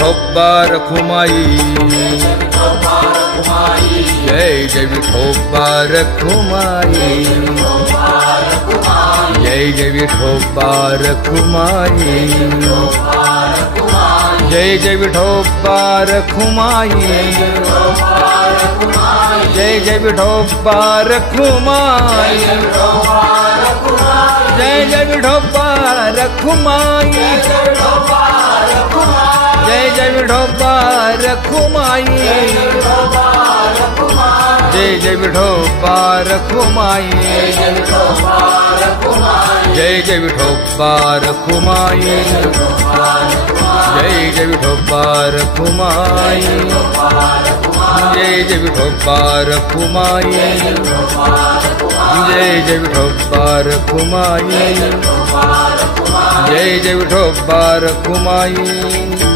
Vithoba Rakhumai, Jai Jai Vithoba Rakhumai, Jai Jai Vithoba Rakhumai, Jai Jai Vithoba Rakhumai, Jai Jai Vithoba Rakhumai, Jai Jai Vithoba Rakhumai, Jai Jai Vithoba Rakhumai, Jai Jai Vithoba Rakhumai, Jai Jai Vithoba Rakhumai, Jai Jai Vithoba Rakhumai, Jai Jai Vithoba Rakhumai, Jai Jai Vithoba Rakhumai, Jai Jai Vithoba Rakhumai.